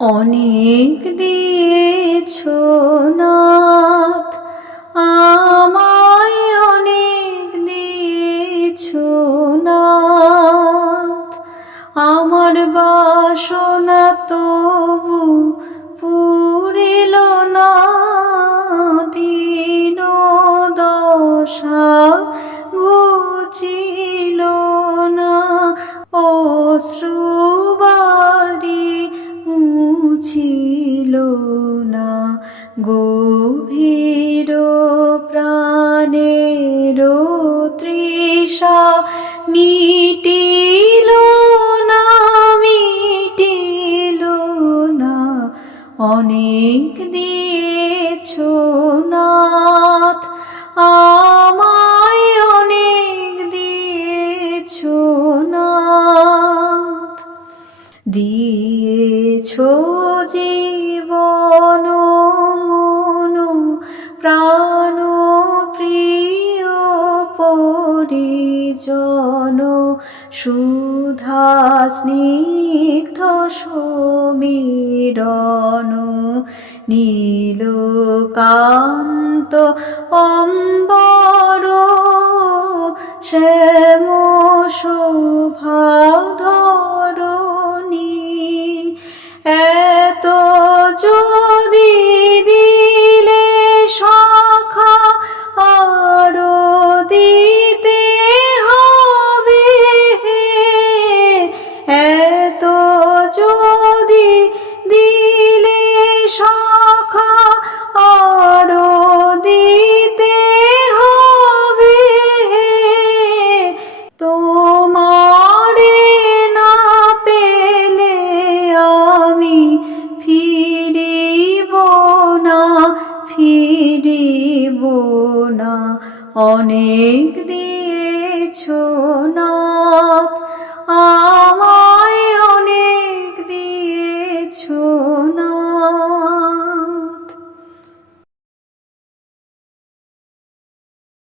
অনেক দিয়েছো নাথ আমায়, অনেক দিয়েছো নাথ। আমার বাসনা তবু পুরিল না, দীন দশা ঘুচিল না, অশ্রুবারি মুছিল না। গভীর প্রাণের তৃষা মিটিল না, মিটিল না। অনেক দিয়েছো নাথ আমায়, অনেক দিয়েছো নাথ। দিয়েছো জীবন মন প্রাণ প্রিয় পরিজন, সুধা স্নিগ্ধ সমীরণ, নীলকান্ত অম্বর, শ্যাম শোভা ধরণী। এত যদি দিলে সখা, আরো দিতে হবে। এত যদি দিলে সখা, আরো দিতে হবে। তোমারে না পেলে আমি ফিরিব না, ফিরিব না। অনেক দিয়েছো নাথ